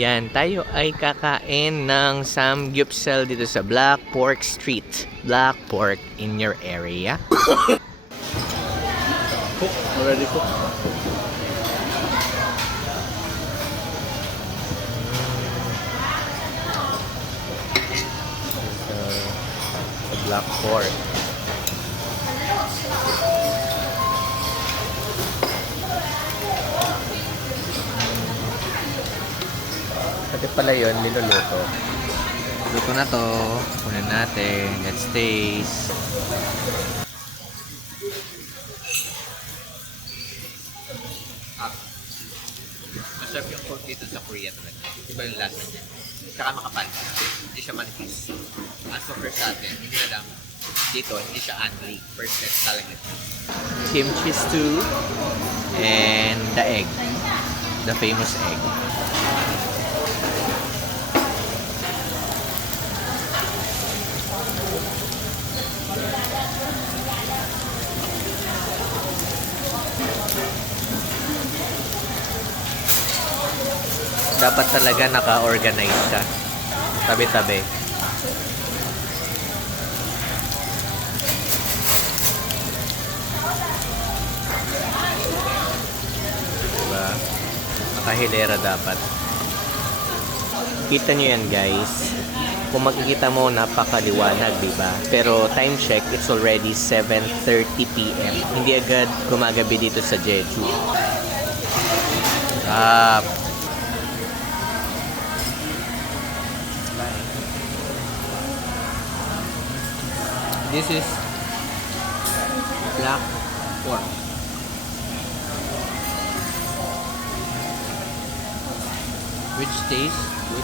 Yan, tayo ay kakain ng samgyeopsal dito sa Black Pork Street. Black Pork in your area. Cook, already cooked. The Black Pork. Pati pala yun, niluluto. Luto na to. Kunin natin. Let's taste. Masarap yung pork dito sa Korea talaga. Iba yung lasa niya. Tsaka makapal. Hindi siya manipis. As compare sa atin, hindi na lang. Dito, hindi siya angry. Perfect talaga. Kimchi stew and the egg. The famous egg. Dapat talaga naka-organize ka. Tabi-tabi. Diba? Nakahilera dapat. Kita nyo yan, guys. Kung makikita mo, napakaliwanag, diba? Pero time check, it's already 7:30 PM. Hindi agad gumagabi dito sa Jeju. This is black pork. Which tastes good.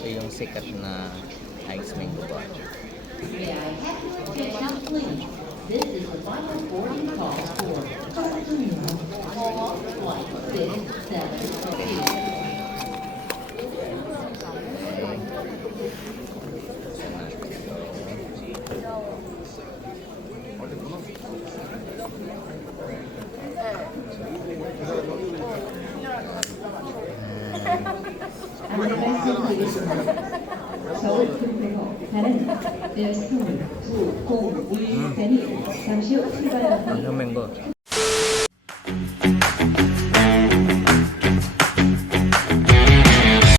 So yung sikat na ice mango bar. May I have your attention, please? This is the final boarding call for Korea Hall Flight 672. 서울 통배로 가는 에어스톤 902 배는 잠시 후 출발합니다. 맹고.